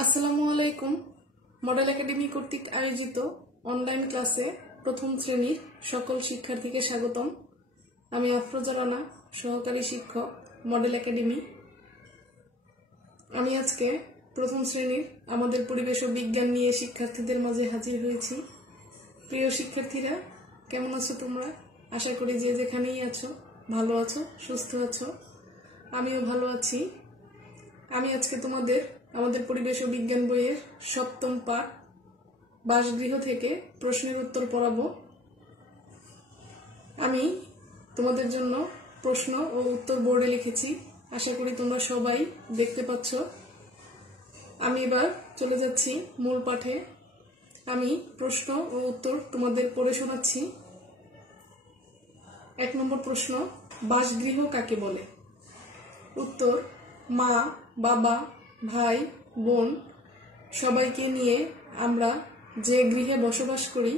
আসসালামু আলাইকুম। Model academy কর্তৃক আয়োজিত অনলাইন ক্লাসে প্রথম শ্রেণীর সকল শিক্ষার্থীকে স্বাগতম। আমি আফরোজা রানা, সহকারী শিক্ষক, মডেল একাডেমি। আমি আজকে প্রথম শ্রেণীর আমাদের পরিবেশ ও বিজ্ঞান নিয়ে শিক্ষার্থীদের মাঝে হাজির হয়েছি। প্রিয় শিক্ষার্থীরা, কেমন আছো তোমরা? আশা করি যে যেখানেই আছো ভালো আছো, সুস্থ আছো। আমিও ভালো আছি। আমি আজকে তোমাদের আমাদের পরিবেশ ও বিজ্ঞান বইয়ের সপ্তম পাঠ বাসগৃহ থেকে প্রশ্নের উত্তর পড়াবো। আমি তোমাদের জন্য প্রশ্ন ও উত্তর বোর্ডে লিখেছি, আশা করি তোমরা সবাই দেখতে পাচ্ছ। আমি এবার চলে যাচ্ছি মূল পাঠে। আমি প্রশ্ন ও উত্তর তোমাদের পড়ে শোনাচ্ছি। 1 নম্বর প্রশ্ন, বাসগৃহ কাকে বলে? উত্তর, মা, বাবা, ভাই, বোন সবাইকে নিয়ে আমরা যে গৃহে বসবাস করি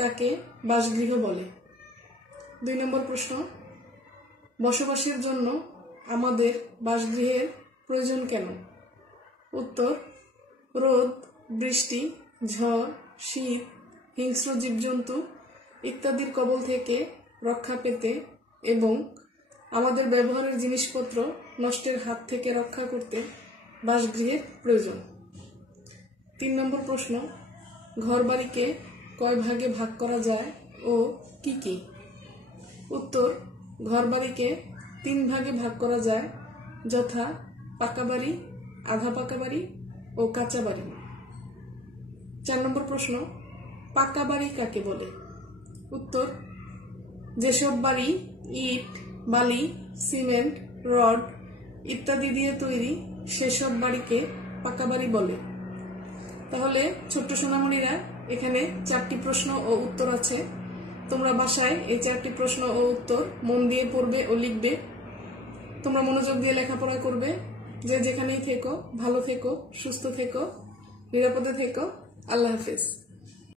তাকে বাসগৃহ বলে। 2 নম্বর প্রশ্ন, বসবাসের জন্য আমাদের বাসগৃহের প্রয়োজন কেন? উত্তর, রোদ, বৃষ্টি, ঝড়, শীত, হিংস্র জীবজন্তু ইত্যাদির কবল থেকে রক্ষা পেতে এবং আমাদের ব্যবহারের জিনিসপত্র নষ্টের হাত থেকে রক্ষা করতে বাসগৃহের প্রয়োজন। 3 নম্বর প্রশ্ন, ঘরবাড়িকে কয় ভাগে ভাগ করা যায় ও কি কি? উত্তর, ঘরবাড়িকে 3 ভাগে ভাগ করা যায়, যথা পাকা বাড়ি, আধা পাকা বাড়ি ও কাঁচা বাড়ি। 4 নম্বর প্রশ্ন, পাকা বাড়ি কাকে বলে? উত্তর, যেসব বাড়ি ইট, বালি, সিমেন্ট, রড ইত্যাদি দিয়ে তৈরি সেসব বাড়িকে পাকা বাড়ি বলে। তাহলে ছোট্ট সোনামণিরা, এখানে 4টি প্রশ্ন ও উত্তর আছে। তোমরা বাসায় এই 4টি প্রশ্ন ও উত্তর মন দিয়ে পড়বে ও লিখবে। তোমরা মনোযোগ দিয়ে লেখাপড়া করবে। যে যেখানেই থেকো ভালো থেকো, সুস্থ থেকো, নিরাপদে থেকো। আল্লাহ হাফেজ।